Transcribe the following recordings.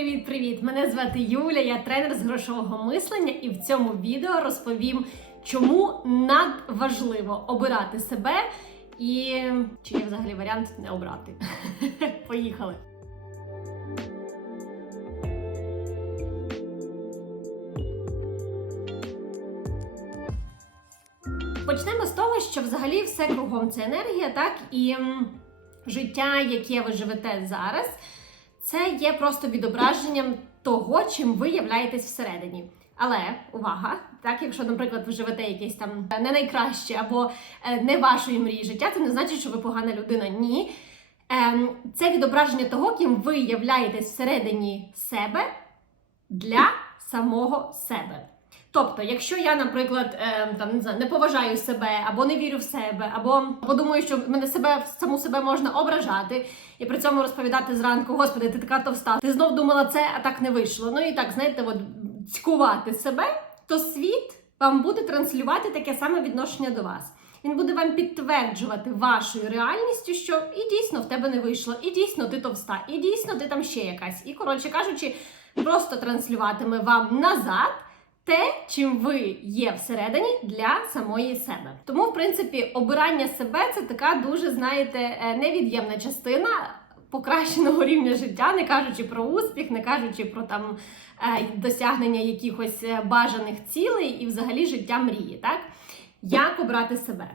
Привіт-привіт! Мене звати Юля, я тренер з грошового мислення, і в цьому відео розповім, чому надважливо обирати себе і чи є взагалі варіант не обрати. Поїхали! Почнемо з того, що взагалі все кругом це енергія, так і життя, яке ви живете зараз, це є просто відображенням того, чим ви являєтесь всередині. Але увага, так, якщо, наприклад, ви живете якесь там не найкраще або е, не вашої мрії життя, це не значить, що ви погана людина. Ні. Ем, це відображення того, ким ви являєтесь всередині себе для самого себе. Тобто, якщо я, наприклад, е, там не знаю, не поважаю себе, або не вірю в себе, або подумаю, що мене себе саму себе можна ображати, і при цьому розповідати зранку, господи, ти така товста, ти знов думала це, а так не вийшло. Ну і так, знаєте, от цькувати себе, то світ вам буде транслювати таке саме відношення до вас. Він буде вам підтверджувати вашою реальністю, що і дійсно в тебе не вийшло, і дійсно ти товста, і дійсно ти там ще якась. І коротше кажучи, просто транслюватиме вам назад те, чим ви є всередині для самої себе. Тому, в принципі, обирання себе це така дуже, знаєте, е, невід'ємна частина покращеного рівня життя, не кажучи про успіх, не кажучи про там е, досягнення якихось е, бажаних цілей і взагалі життя мрії. Так? Як обрати себе?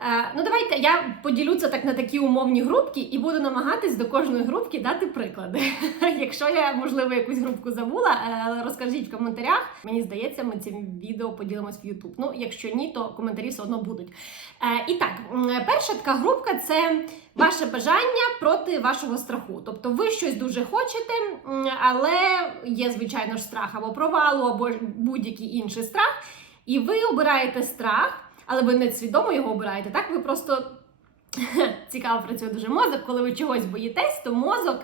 Е, ну, давайте я поділю це так на такі умовні групки і буду намагатись до кожної групки дати приклади. Якщо я, можливо, якусь групку забула, е, розкажіть в коментарях. Мені здається, ми цим відео поділимось в YouTube. Ну, якщо ні, то коментарі все одно будуть. Е, І так, перша така групка це ваше бажання проти вашого страху. Тобто ви щось дуже хочете, але є, звичайно ж, страх або провалу, або будь-який інший страх. І ви обираєте страх але ви не свідомо його обираєте. Так ви просто цікаво працює дуже мозок. Коли ви чогось боїтесь, то мозок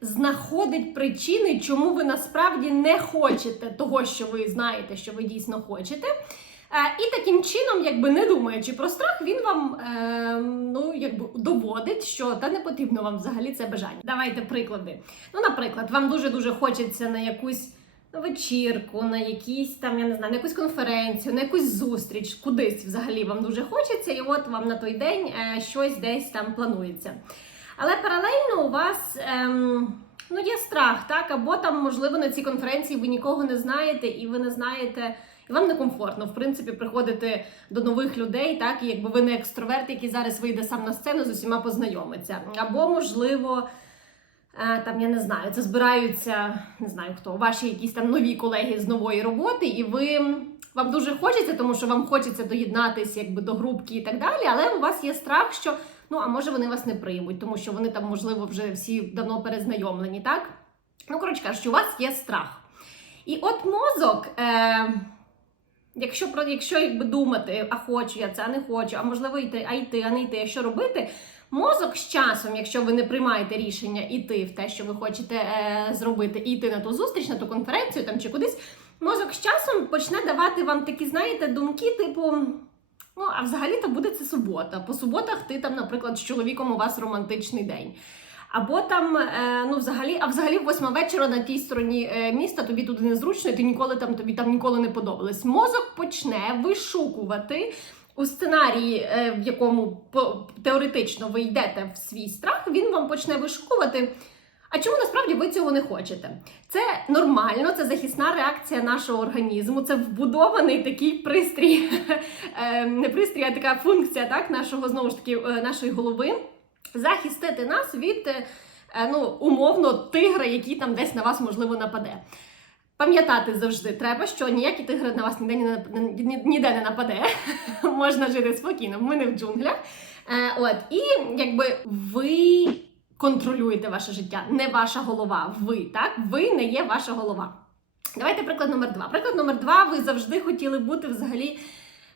знаходить причини, чому ви насправді не хочете того, що ви знаєте, що ви дійсно хочете. Е, І таким чином, якби не думаючи про страх, він вам е, ну якби доводить, що та не потрібно вам взагалі це бажання. Давайте приклади. Ну, наприклад, вам дуже дуже хочеться на якусь вечірку, на якісь там, я не знаю, на якусь конференцію, на якусь зустріч, кудись взагалі вам дуже хочеться, і от вам на той день е, щось десь там планується. Але паралельно у вас ем, ну, є страх, так? Або там, можливо, на цій конференції ви нікого не знаєте, і ви не знаєте. І вам некомфортно, в принципі, приходити до нових людей, так, і якби ви не екстроверт, який зараз вийде сам на сцену з усіма познайомиться. Або, можливо, там я не знаю, це збираються, не знаю хто, ваші якісь там нові колеги з нової роботи, і ви вам дуже хочеться, тому що вам хочеться доєднатися якби до групки і так далі. Але у вас є страх, що ну а може вони вас не приймуть, тому що вони там, можливо, вже всі давно перезнайомлені, так? Ну, коротше кажучи, у вас є страх. І от мозок. Е- Якщо якщо якби думати, а хочу я це, а не хочу, а можливо йти, а йти, а не йти, а що робити, Мозок з часом, якщо ви не приймаєте рішення йти в те, що ви хочете е, зробити, і йти на ту зустріч, на ту конференцію там чи кудись, мозок з часом почне давати вам такі, знаєте, думки, типу. Ну, а взагалі-то буде це субота. По суботах ти там, наприклад, з чоловіком у вас романтичний день. Або там, е, ну взагалі, а взагалі восьма вечора на тій стороні е, міста тобі туди незручно, і ти ніколи там тобі там ніколи не подобалось. Мозок почне вишукувати у сценарії, е, в якому теоретично ви йдете в свій страх, він вам почне вишукувати. А чому насправді ви цього не хочете? Це нормально, це захисна реакція нашого організму, це вбудований такий пристрій, е, не пристрій, а така функція так, нашого знову ж таки е, нашої голови захистити нас від ну, умовно тигра, який там десь на вас можливо нападе. Пам'ятати завжди треба, що ніякий тигр на вас ніде не ніде не нападе. Можна жити спокійно, ми не в джунглях. Е, От, і якби ви контролюєте ваше життя, не ваша голова. Ви так, ви не є ваша голова. Давайте приклад номер два. Приклад номер два. Ви завжди хотіли бути взагалі.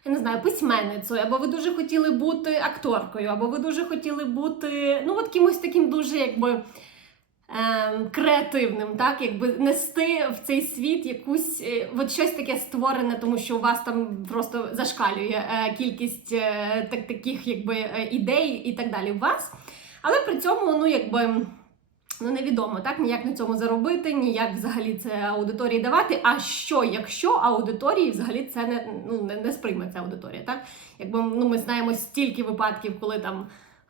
Я не знаю, письменницею, або ви дуже хотіли бути акторкою, або ви дуже хотіли бути ну от кимось таким дуже якби креативним, так якби нести в цей світ якусь е, от щось таке створене, тому що у вас там просто зашкалює е, кількість е, так, таких якби ідей і так далі у вас. Але при цьому, ну якби. Ну, невідомо, так ніяк на цьому заробити, ніяк взагалі це аудиторії давати. А що, якщо аудиторії взагалі це не ну не, не сприйме ця аудиторія, так якби ну ми знаємо стільки випадків, коли там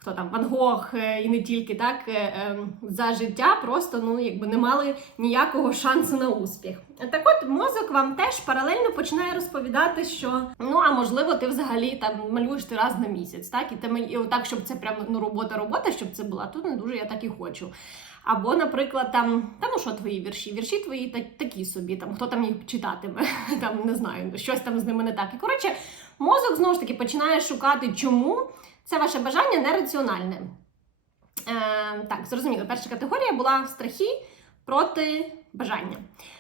хто там Ван Гог е, і не тільки так е, е, за життя просто ну якби не мали ніякого шансу на успіх. Так от мозок вам теж паралельно починає розповідати, що ну а можливо, ти взагалі там малюєш ти раз на місяць, так і ти і отак, щоб це прямо ну робота, робота, щоб це була тут не дуже я так і хочу. Або, наприклад, там, та ну що твої вірші? Вірші твої та- такі собі, там хто там їх читатиме, там не знаю, щось там з ними не так. І коротше, мозок знову ж таки починає шукати, чому це ваше бажання нераціональне. Е, так, зрозуміло, перша категорія була страхи проти бажання.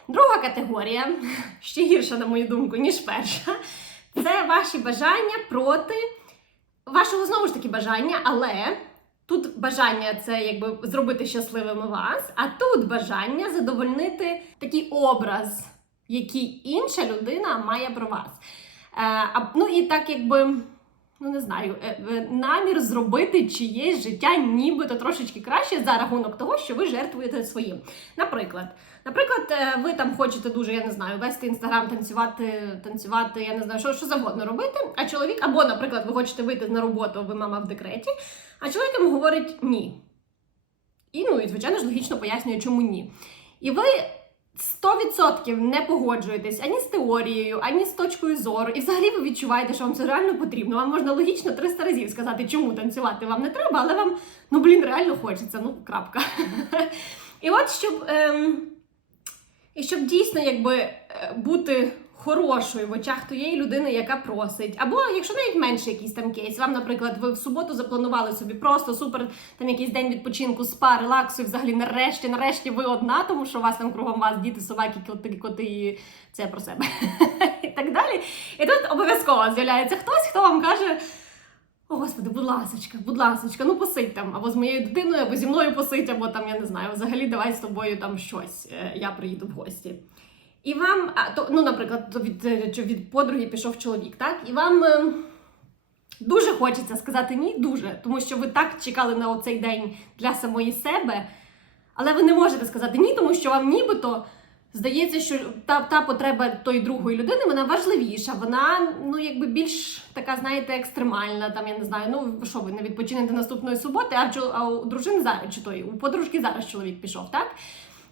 Друга категорія, ще гірша, на мою думку, ніж перша, це ваші бажання проти вашого знову ж таки бажання, але тут бажання це якби зробити щасливими вас, а тут бажання задовольнити такий образ, який інша людина має про вас. Е, ну і так якби. Ну, не знаю, е, е, намір зробити чиєсь життя нібито трошечки краще за рахунок того, що ви жертвуєте своїм. Наприклад, наприклад, е, ви там хочете дуже, я не знаю, вести інстаграм, танцювати, танцювати, я не знаю, що, що завгодно робити. А чоловік, або, наприклад, ви хочете вийти на роботу, ви мама в декреті, а чоловік вам говорить ні. І ну, і звичайно ж логічно пояснює, чому ні. І ви 100% не погоджуєтесь ані з теорією, ані з точкою зору. І взагалі ви відчуваєте, що вам це реально потрібно. Вам можна логічно 300 разів сказати, чому танцювати вам не треба, але вам, ну блін, реально хочеться. Ну, крапка. І от щоб. Ем, і щоб дійсно якби е, бути хорошою в очах тієї людини, яка просить. Або якщо навіть менше якийсь там кейс, вам, наприклад, ви в суботу запланували собі просто супер там якийсь день відпочинку, спа, релаксу, і взагалі нарешті, нарешті ви одна, тому що у вас там кругом вас діти, собаки, коти, коти, і це про себе і так далі. І тут обов'язково з'являється хтось, хто вам каже. О, господи, будь ласочка, будь ласочка, ну посидь там або з моєю дитиною, або зі мною посидь, або там, я не знаю, взагалі давай з тобою там щось. е, Я приїду в гості. І вам, то, ну, наприклад, від, е, від подруги пішов чоловік, так? І вам е, дуже хочеться сказати ні, дуже, тому що ви так чекали на оцей день для самої себе, але ви не можете сказати ні, тому що вам нібито здається, що та, та потреба тої другої людини вона важливіша, вона ну якби більш така, знаєте, екстремальна. Там я не знаю, ну що ви не відпочинете наступної суботи, а, а у дружини зараз чи тої, у подружки зараз чоловік пішов, так?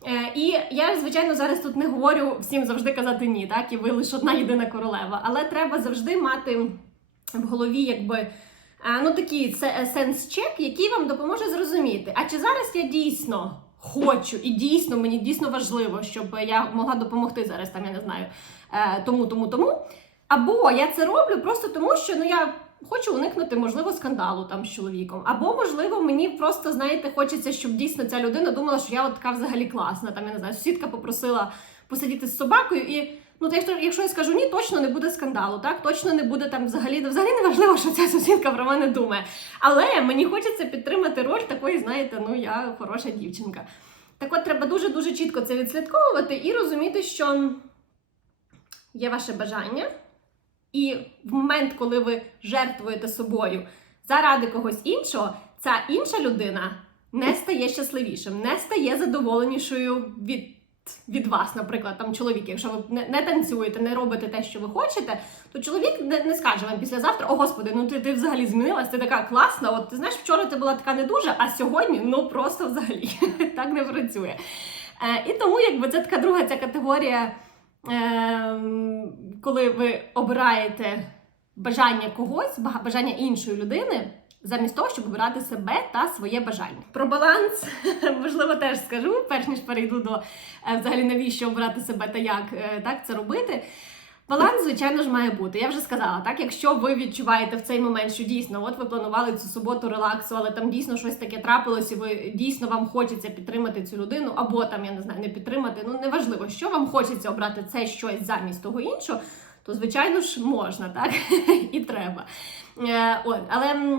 Е, і я, звичайно, зараз тут не говорю всім завжди казати ні, так, і ви лише одна єдина королева. Але треба завжди мати в голові, якби. е, Ну, такий сенс-чек, який вам допоможе зрозуміти, а чи зараз я дійсно хочу і дійсно мені дійсно важливо, щоб я могла допомогти зараз, там я не знаю, е, тому, тому, тому. Або я це роблю просто тому, що ну я хочу уникнути, можливо, скандалу там з чоловіком. Або, можливо, мені просто, знаєте, хочеться, щоб дійсно ця людина думала, що я от така взагалі класна. Там я не знаю, сусідка попросила посидіти з собакою і. Ну, то якщо, я скажу ні, точно не буде скандалу, так точно не буде там взагалі взагалі не важливо, що ця сусідка про мене думає. Але мені хочеться підтримати роль такої, знаєте, ну я хороша дівчинка. Так от треба дуже дуже чітко це відслідковувати і розуміти, що є ваше бажання, і в момент, коли ви жертвуєте собою заради когось іншого, ця інша людина не стає щасливішим, не стає задоволенішою від. Від вас, наприклад, там чоловік, якщо ви не, не танцюєте, не робите те, що ви хочете, то чоловік не, не скаже вам післязавтра: о господи, ну ти, ти взагалі змінилась, ти така класна. От ти знаєш, вчора ти була така не дуже, а сьогодні ну просто взагалі так не працює. Е, і тому, якби це така друга ця категорія, коли ви обираєте бажання когось, бажання іншої людини. Замість того, щоб обирати себе та своє бажання. Про баланс можливо теж скажу, перш ніж перейду до е, взагалі навіщо обирати себе та як е, так це робити. Баланс, звичайно ж, має бути. Я вже сказала, так, якщо ви відчуваєте в цей момент, що дійсно, от ви планували цю суботу релаксу, але там дійсно щось таке трапилось, і ви дійсно вам хочеться підтримати цю людину, або там, я не знаю, не підтримати, ну неважливо, що вам хочеться обрати це щось замість того іншого, то звичайно ж можна, так і треба. Е, от, але.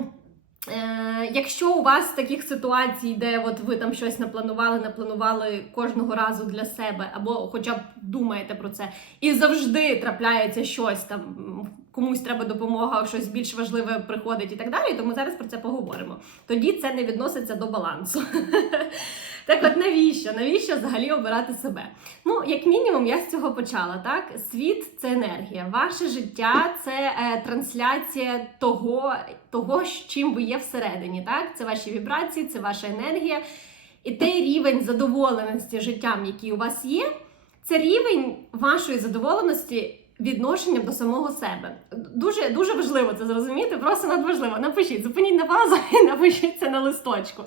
Е, якщо у вас таких ситуацій, де от ви там щось напланували, напланували кожного разу для себе, або хоча б думаєте про це, і завжди трапляється щось там, комусь треба допомога, щось більш важливе приходить і так далі, то ми зараз про це поговоримо. Тоді це не відноситься до балансу. Так от навіщо? Навіщо взагалі обирати себе? Ну, як мінімум, я з цього почала. Так, світ це енергія. Ваше життя це е, трансляція того, того, чим ви є всередині. Так, це ваші вібрації, це ваша енергія. І той рівень задоволеності життям, який у вас є, це рівень вашої задоволеності відношенням до самого себе. Дуже дуже важливо це зрозуміти, просто надважливо. Напишіть, зупиніть на паузу і напишіть це на листочку.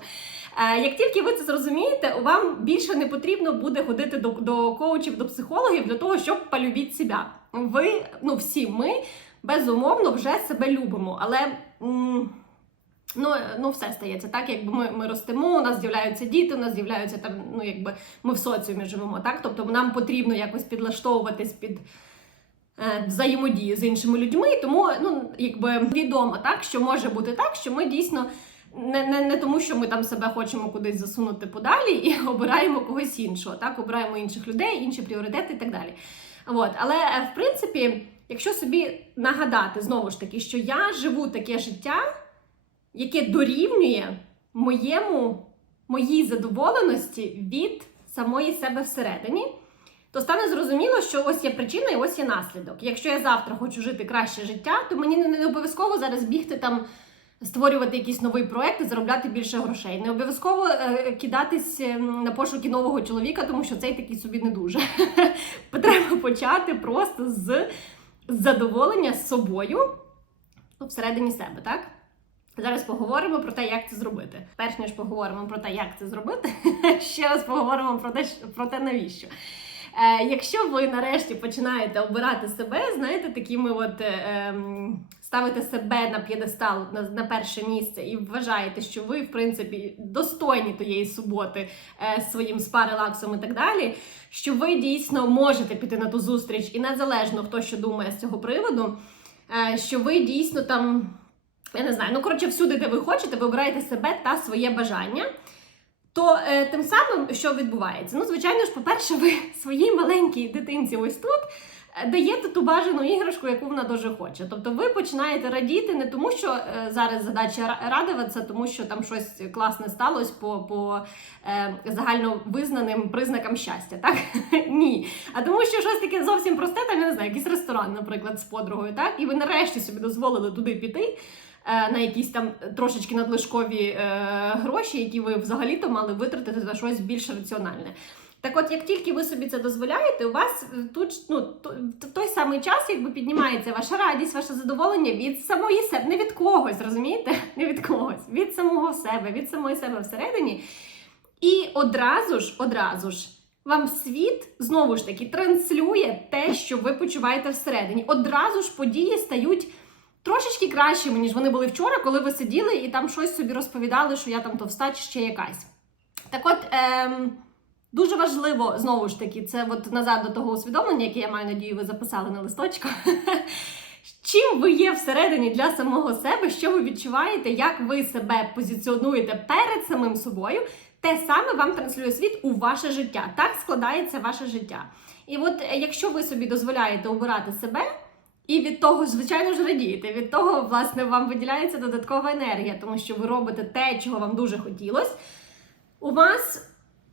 Е, Як тільки ви це зрозумієте, вам більше не потрібно буде ходити до, до коучів, до психологів для того, щоб полюбити себе. Ви, ну всі ми безумовно вже себе любимо, але. м, Ну, ну, все стається так, якби ми, ми ростемо, у нас з'являються діти, у нас з'являються там, ну якби ми в соціумі живемо, так? Тобто нам потрібно якось підлаштовуватись під е, взаємодію з іншими людьми. Тому ну, якби відомо так, що може бути так, що ми дійсно не, не, не тому, що ми там себе хочемо кудись засунути подалі і обираємо когось іншого, так, обираємо інших людей, інші пріоритети і так далі. От, але е, в принципі, якщо собі нагадати знову ж таки, що я живу таке життя яке дорівнює моєму, моїй задоволеності від самої себе всередині, то стане зрозуміло, що ось є причина і ось є наслідок. Якщо я завтра хочу жити краще життя, то мені не, не обов'язково зараз бігти там. Створювати якийсь новий проект і заробляти більше грошей. Не обов'язково е, кидатись е, на пошуки нового чоловіка, тому що цей такий собі не дуже. Треба почати просто з задоволення з собою ну, всередині себе, так? Зараз поговоримо про те, як це зробити. Перш ніж поговоримо про те, як це зробити, ще раз поговоримо про те, про те, навіщо. Е, якщо ви нарешті починаєте обирати себе, знаєте, такими от е, ем, ставите себе на п'єдестал на, на перше місце і вважаєте, що ви, в принципі, достойні тієї суботи е, своїм спа-релаксом і так далі, що ви дійсно можете піти на ту зустріч, і незалежно хто що думає з цього приводу, е, що ви дійсно там. Я не знаю, ну коротше, всюди, де ви хочете, ви обираєте себе та своє бажання. То е, тим самим, що відбувається? Ну, звичайно ж, по-перше, ви своїй маленькій дитинці ось тут даєте ту бажану іграшку, яку вона дуже хоче. Тобто ви починаєте радіти не тому, що е, зараз задача ра- радуватися, тому що там щось класне сталося по, по е, загальновизнаним признакам щастя, так? Ні. А тому, що щось таке зовсім просте, там я не знаю, якийсь ресторан, наприклад, з подругою, так? І ви нарешті собі дозволили туди піти. е, На якісь там трошечки надлишкові е, гроші, які ви взагалі-то мали витратити на щось більш раціональне. Так от, як тільки ви собі це дозволяєте, у вас е, тут ну, в той самий час якби піднімається ваша радість, ваше задоволення від самої себе, не від когось, розумієте? Не від когось, від самого себе, від самої себе всередині. І одразу ж, одразу ж. Вам світ знову ж таки транслює те, що ви почуваєте всередині. Одразу ж події стають трошечки кращими, ніж вони були вчора, коли ви сиділи і там щось собі розповідали, що я там товста чи ще якась. Так от, ем, дуже важливо, знову ж таки, це от назад до того усвідомлення, яке я маю надію, ви записали на листочку. Чим ви є всередині для самого себе, що ви відчуваєте, як ви себе позиціонуєте перед самим собою, те саме вам транслює світ у ваше життя. Так складається ваше життя. І от е, якщо ви собі дозволяєте обирати себе, і від того, звичайно ж, радієте. Від того, власне, вам виділяється додаткова енергія, тому що ви робите те, чого вам дуже хотілося. У вас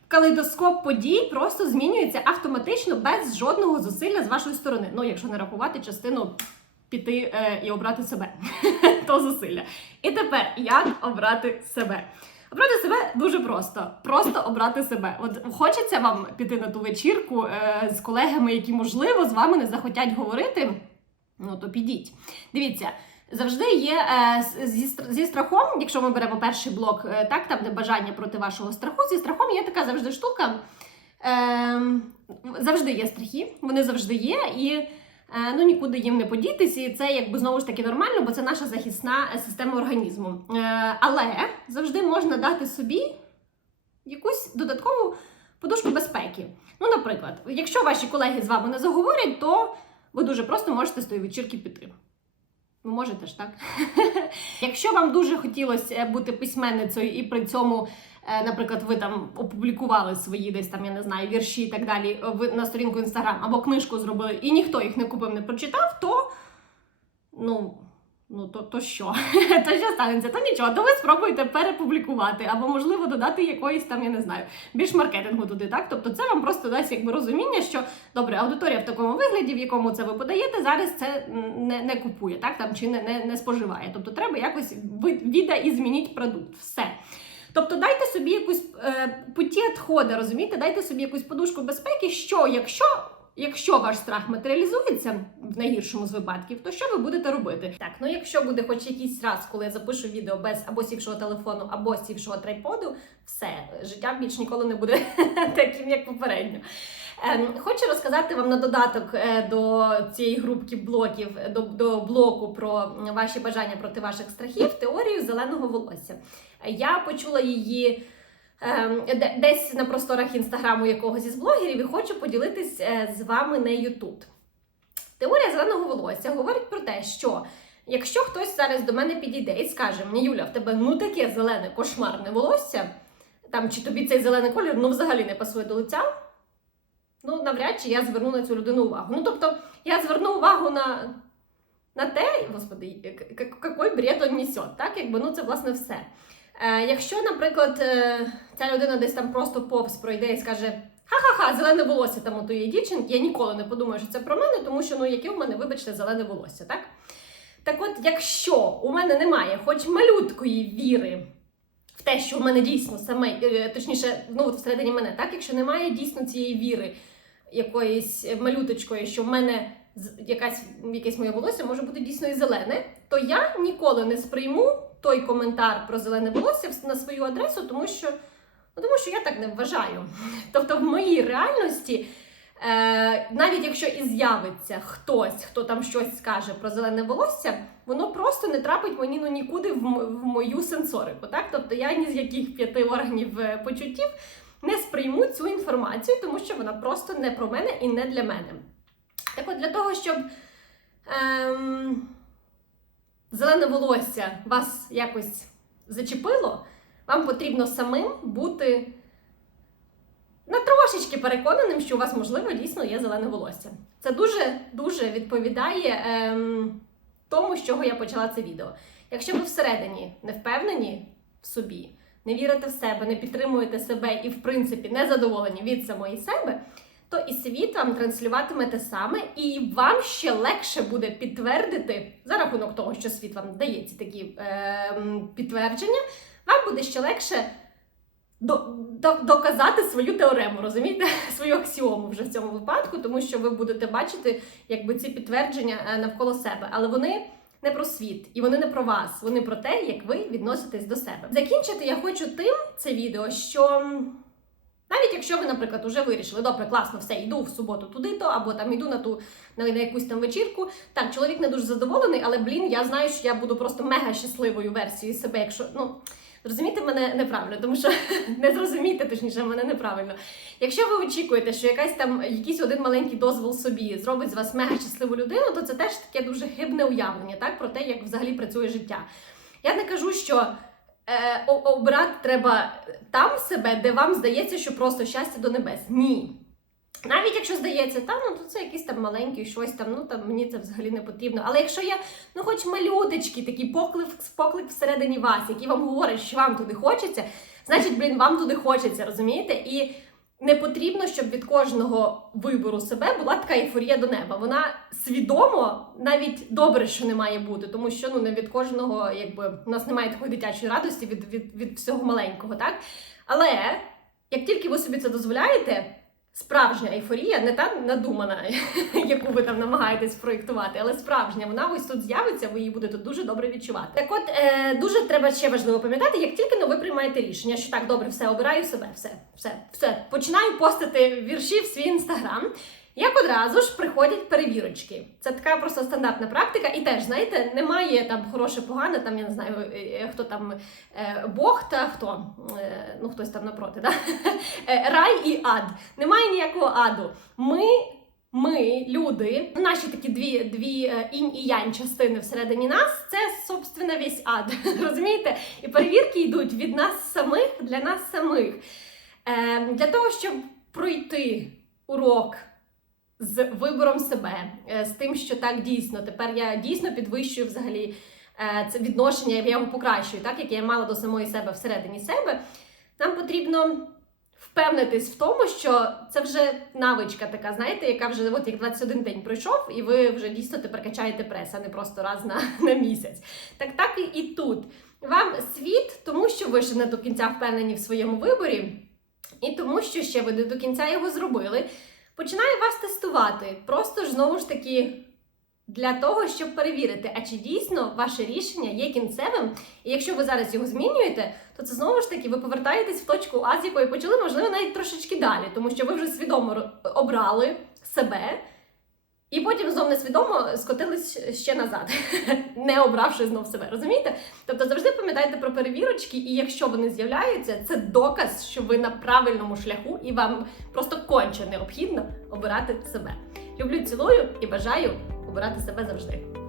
калейдоскоп подій просто змінюється автоматично без жодного зусилля з вашої сторони. Ну, якщо не рахувати частину піти е, і обрати себе, то зусилля. І тепер як обрати себе? Обрати себе дуже просто. Просто обрати себе. От хочеться вам піти на ту вечірку е, з колегами, які, можливо, з вами не захотять говорити. Ну то підіть. Дивіться, завжди є е, зі, страхом, якщо ми беремо перший блок, е, так, там де бажання проти вашого страху, зі страхом є така завжди штука. Е, завжди є страхи, вони завжди є, і е, ну, нікуди їм не подітись, і це якби знову ж таки нормально, бо це наша захисна система організму. Але завжди можна дати собі якусь додаткову подушку безпеки. Ну, наприклад, якщо ваші колеги з вами не заговорять, то ви дуже просто можете з тої вечірки піти. Ви можете ж так? Якщо вам дуже хотілося бути письменницею, і при цьому, е, наприклад, ви там опублікували свої десь там, я не знаю, вірші і так далі е, ви на сторінку інстаграм або книжку зробили, і ніхто їх не купив, не прочитав, то ну. Ну, то, то що? то що станеться? То нічого, то ви спробуєте перепублікувати, або, можливо, додати якоїсь там, я не знаю, більш маркетингу туди, так? Тобто це вам просто дасть якби розуміння, що добре, аудиторія в такому вигляді, в якому це ви подаєте, зараз це не, не купує, так? Там, чи не, не, не споживає. Тобто треба якось віда і змініть продукт. Все. Тобто дайте собі якусь е, путі відходи, розумієте? Дайте собі якусь подушку безпеки, що якщо. Якщо ваш страх матеріалізується в найгіршому з випадків, то що ви будете робити? Так, ну якщо буде хоч якийсь раз, коли я запишу відео без або сівшого телефону, або сівшого трайподу, все життя більш ніколи не буде таким, як попередньо. Ем, хочу розказати вам на додаток е, до цієї групки блоків, до, до блоку про ваші бажання проти ваших страхів, теорію зеленого волосся. Я почула її. Ем, де- десь на просторах інстаграму якогось із блогерів і хочу поділитись е, з вами нею тут. Теорія зеленого волосся говорить про те, що якщо хтось зараз до мене підійде і скаже мені, Юля, в тебе ну таке зелене кошмарне волосся, там чи тобі цей зелений колір ну взагалі не пасує до лиця, ну навряд чи я зверну на цю людину увагу. Ну тобто я зверну увагу на, на те, господи, який бред он несет, так? Якби ну це власне все. Е, якщо, наприклад, е, ця людина десь там просто повз пройде і скаже: Ха-ха-ха, зелене волосся там у тієї дівчинки, я ніколи не подумаю, що це про мене, тому що ну яке у мене, вибачте, зелене волосся, так? Так от, якщо у мене немає хоч малюткої віри в те, що у мене дійсно саме, е, точніше, ну от всередині мене, так, якщо немає дійсно цієї віри якоїсь малюточкою, що в мене якась, якесь моє волосся може бути дійсно і зелене, то я ніколи не сприйму той коментар про зелене волосся на свою адресу, тому що, ну, тому що я так не вважаю. Тобто в моїй реальності, е, навіть якщо і з'явиться хтось, хто там щось скаже про зелене волосся, воно просто не трапить мені ну, нікуди в, в мою сенсорику. Так? Тобто я ні з яких п'яти органів е, почуттів не сприйму цю інформацію, тому що вона просто не про мене і не для мене. Так от для того, щоб ем, зелене волосся вас якось зачепило, вам потрібно самим бути на трошечки переконаним, що у вас, можливо, дійсно є зелене волосся. Це дуже дуже відповідає ем, тому, з чого я почала це відео. Якщо ви всередині не впевнені в собі, не вірите в себе, не підтримуєте себе і, в принципі, не задоволені від самої себе, то і світ вам транслюватиме те саме, і вам ще легше буде підтвердити за рахунок того, що світ вам дає ці такі ем, підтвердження, вам буде ще легше до, до, доказати свою теорему, розумієте, свою аксіому вже в цьому випадку, тому що ви будете бачити якби ці підтвердження е, навколо себе, але вони. Не про світ, і вони не про вас, вони про те, як ви відноситесь до себе. Закінчити я хочу тим це відео, що навіть якщо ви, наприклад, уже вирішили, добре, класно, все, йду в суботу туди-то, або там йду на ту на, на якусь там вечірку. Так, чоловік не дуже задоволений, але блін, я знаю, що я буду просто мега щасливою версією себе, якщо ну. Зрозуміти мене неправильно, тому що не зрозуміти, точніше, мене неправильно. Якщо ви очікуєте, що якась там якийсь один маленький дозвол собі зробить з вас мега щасливу людину, то це теж таке дуже хибне уявлення, так про те, як взагалі працює життя. Я не кажу, що е, обрати треба там себе, де вам здається, що просто щастя до небес. Ні. Навіть якщо здається, там ну то це якийсь там маленький щось там, ну там мені це взагалі не потрібно. Але якщо є ну хоч малюточки, такий поклик, поклик всередині вас, який вам говорить, що вам туди хочеться, значить, блін, вам туди хочеться, розумієте? І не потрібно, щоб від кожного вибору себе була така ейфорія до неба. Вона свідомо навіть добре, що не має бути, тому що ну не від кожного, якби у нас немає такої дитячої радості від, від, від всього маленького, так? Але як тільки ви собі це дозволяєте. Справжня ейфорія, не та надумана, яку ви там намагаєтесь проєктувати, але справжня, вона ось тут з'явиться, ви її будете дуже добре відчувати. Так от е, дуже треба ще важливо пам'ятати, як тільки ну, ви приймаєте рішення, що так, добре, все, обираю себе, все, все, все, починаю постити вірші в свій інстаграм. Як одразу ж приходять перевірочки. Це така просто стандартна практика, і теж, знаєте, немає там хороше, погане, там я не знаю, е, е, хто там е, Бог та хто, ну хтось там напроти, да? Рай і ад. Немає ніякого аду. Ми. Ми, люди, наші такі дві, дві інь і янь частини всередині нас, це, собственно, весь ад. Розумієте? І перевірки йдуть від нас самих для нас самих. Е, для того, щоб пройти урок з вибором себе, е, з тим, що так дійсно, тепер я дійсно підвищую взагалі е, це відношення, я його покращую, так яке я мала до самої себе всередині себе. Нам потрібно впевнитись в тому, що це вже навичка така, знаєте, яка вже от як 21 день пройшов, і ви вже дійсно тепер качаєте прес, а не просто раз на, на місяць. Так так і тут. Вам світ, тому що ви ще не до кінця впевнені в своєму виборі, і тому, що ще ви не до кінця його зробили, починає вас тестувати. Просто ж знову ж таки. Для того, щоб перевірити, а чи дійсно ваше рішення є кінцевим, і якщо ви зараз його змінюєте, то це знову ж таки ви повертаєтесь в точку А, з якої почали, можливо, навіть трошечки далі, тому що ви вже свідомо обрали себе, і потім знов несвідомо скотились ще назад, не обравши знов себе. Розумієте? Тобто завжди пам'ятайте про перевірочки, і якщо вони з'являються, це доказ, що ви на правильному шляху, і вам просто конче необхідно обирати себе. Люблю, цілую і бажаю обирати себе завжди.